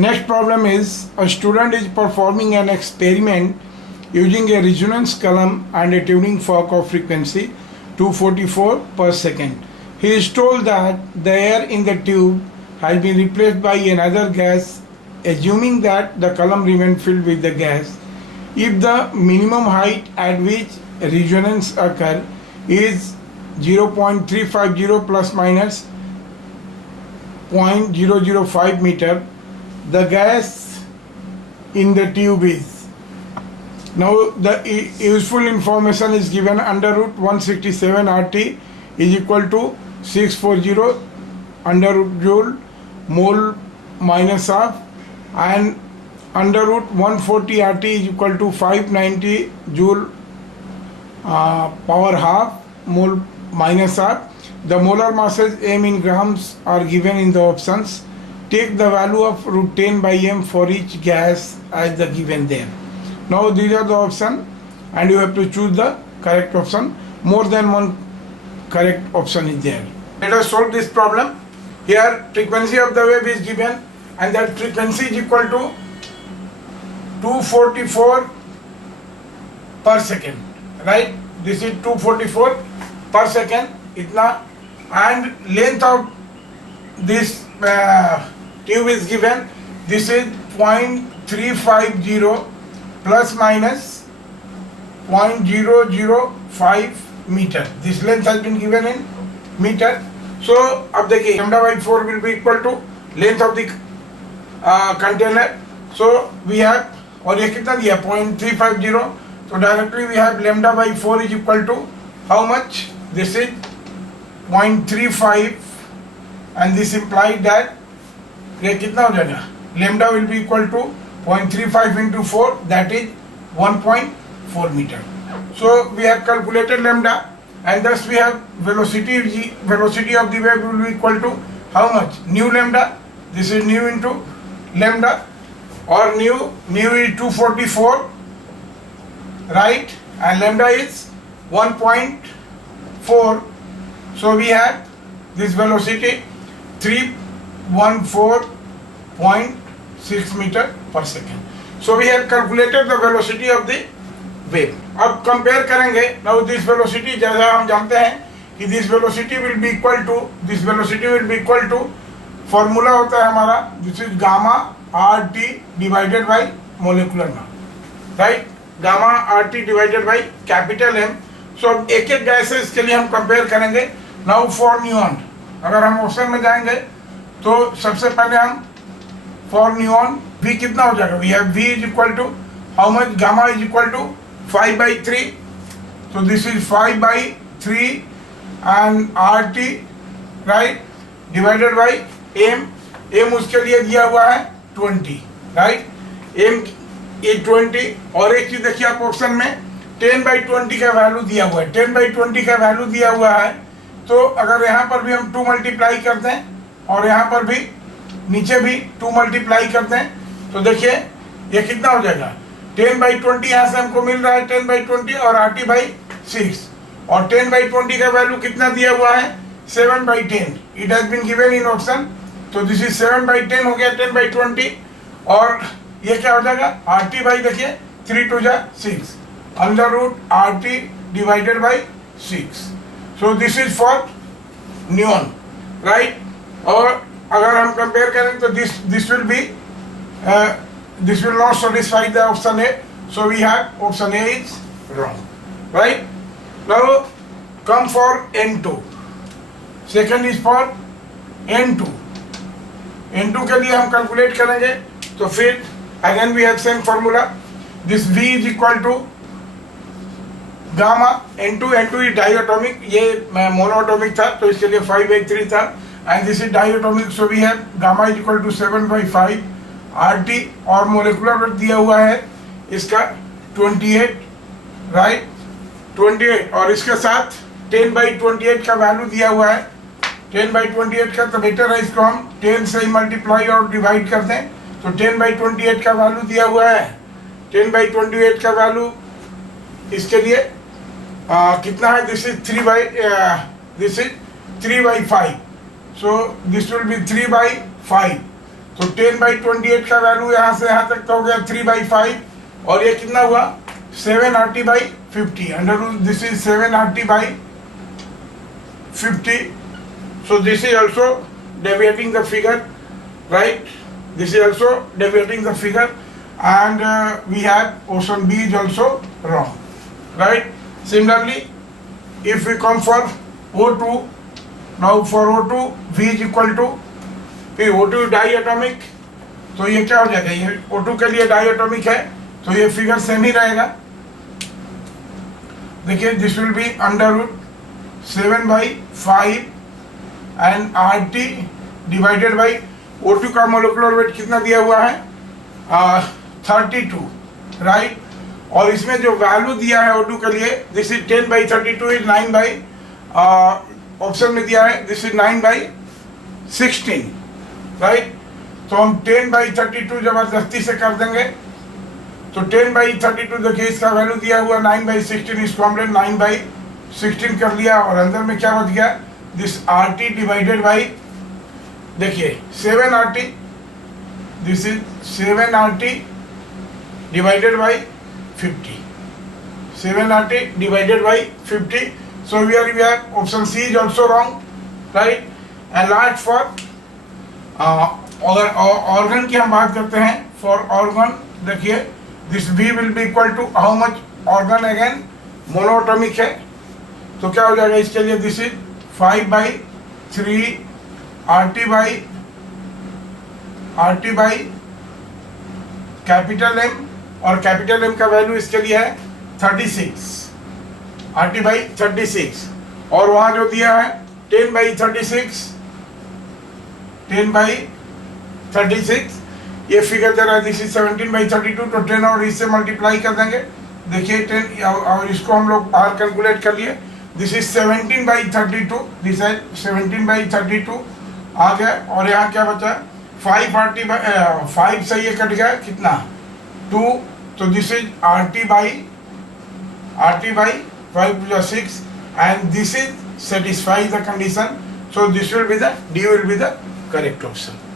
Next problem is a student is performing an experiment using a resonance column and a tuning fork of frequency 244 per second. He is told that the air in the tube has been replaced by another gas, assuming that the column remains filled with the gas. If the minimum height at which resonance occurs is 0.350 plus minus 0.005 meter, the gas in the tube is. Now the useful information is given. Under root 167 RT is equal to 640 under root joule mole minus half, and under root 140 RT is equal to 590 joule power half mole minus half. The molar masses m in grams are given in the options. Take the value of root 10 by m for each gas as the given there. Now these are the options and you have to choose the correct option. More than one correct option is there. Let us solve this problem. Here frequency of the wave is given and that frequency is equal to 244 per second. Right? This is 244 per second. Itna, and length of this tube is given. This is 0.350 plus minus 0.005 meter. This length has been given in meter. So अब देखिए lambda by 4 will be equal to length of the container. So we have, और ये कितना दिया 0.350. So directly we have lambda by 4 is equal to how much? This is 0.35 and this implies that ये कितना हो जाएगा? Lambda will be equal to 0.35 into 4, that is 1.4 meter. So we have calculated lambda and thus we have velocity of the wave will be equal to how much? Nu lambda. This is nu into lambda, or nu is 244, right? And lambda is 1.4. So we have this velocity 314.6 meter per second. So we have calculated the velocity of the wave. अब compare करेंगे. Now this velocity जैसा हम जानते हैं कि this velocity will be equal to formula होता है हमारा, this is gamma RT divided by molecular mass, right? Gamma RT divided by capital M. So अब एक एक गैसेस के लिए हम कंपेयर करेंगे. नाउ फॉर न्यून, अगर हम ऑप्शन में जाएंगे तो सबसे पहले हम फॉर न्यून V कितना हो जाएगा? We have V is equal to how much? Gamma is equal to 5/3. So this is 5/3 and RT, right, divided by M. M उसके लिए दिया हुआ है 20, right? M is 20. और एक चीज देखिए आप ऑप्शन में 10/20 का वैल्यू दिया हुआ है. 10/20 का वैल्यू दिया हुआ है तो अगर यहाँ पर भी हम 2 मल्टीप्लाई करते हैं और यहाँ पर भी नीचे भी 2 मल्टीप्लाई करते हैं तो देखिए ये कितना हो जाएगा? 10/20 यहाँ से हमको मिल रहा है 10/20 और RT/6, और 10/20 का वैल्यू कितना दिया हुआ है? 7/10. It has been given in option. तो दिस इज 7/10 हो गया 10/20, और ये क्या हो जाएगा? RT बाई देखिए 3 2 6 under root RT divided by 6. So this is for neon, right? और अगर हम कंपेयर करें तो this will be this will not satisfy the option A. So we have option A is wrong, right? Now come for N2. Second is for N2. N2 के लिए हम calculate करेंगे तो फिर again we have same formula. This V is equal to gamma N2 is diatomic. ये monatomic था तो इसके लिए 5/3 था, and this is diatomic. So we have gamma is equal to 7/5 RT, और मोलिकुलर वेट दिया हुआ है इसका 28, राइट? 28, और इसके साथ 10/28 का वैल्यू दिया हुआ है. 10/28 का तो बेटर है इसको हम 10 से ही मल्टीप्लाई और डिवाइड करते हैं. तो 10/28 का वैल्यू दिया हुआ है. 10/28 का वैल्यू इसके लिए कितना है? This is 3/5. So this will be 3/5. तो 10/28 का वैल्यू यहाँ से यहाँ तक का हो गया 3/5, और ये कितना हुआ 7/50, under root this is 7/50. So this is also deviating the figure, right? This is also deviating the figure, and we have option B is also wrong, right? Similarly, if we come for O2, now for O2 V is equal to, फिर O2 diatomic, तो ये क्या हो जाएगा, ये O2 के लिए diatomic है, तो ये फिगर सेम ही रहेगा. देखिए this will be under root 7/5 and RT divided by O2 का मोलिकुलर वेट कितना दिया हुआ है 32, राइट. और इसमें जो वैल्यू दिया है O2 के लिए, दिस इज 10/32 इज 9 ऑप्शन में दिया है, दिस इज 9/16, राइट. तो हम 10/32 जबरदस्ती से कर देंगे, तो 10/32 देखिए इसका वैल्यू दिया हुआ 9/16, इसको हमने 9/16 कर लिया, और अंदर में क्या बच गया, दिस RT डिवाइडेड बाई, देखिए 7RT, this is 7RT divided by 50, 7RT divided by 50. So here we have option C is also wrong, right. And last for argon की हम बात करते हैं. फॉर ऑर्गन देखिए this V will be equal to how much argon, again monatomic है, तो क्या हो जाएगा इसके लिए, this is 5/3 RT by capital M, और कैपिटल M का वैल्यू इसके लिए है 36, RT बाई 36, और वहां जो दिया है 10/36, 10/36 ये फिगर दे रहा है, दिस इज 17/32, तो 10 और इससे मल्टीप्लाई कर देंगे. देखिए 10 और इसको हम लोग बाहर कैलकुलेट कर लिए, दिस इज 17/32, दिस इज 17/32 आ गया, और यहाँ क्या बचा 5 से ये कट गया कितना 2, तो this is RT by 5 + 6, and this is satisfy the condition, so this will be the D will be the correct option.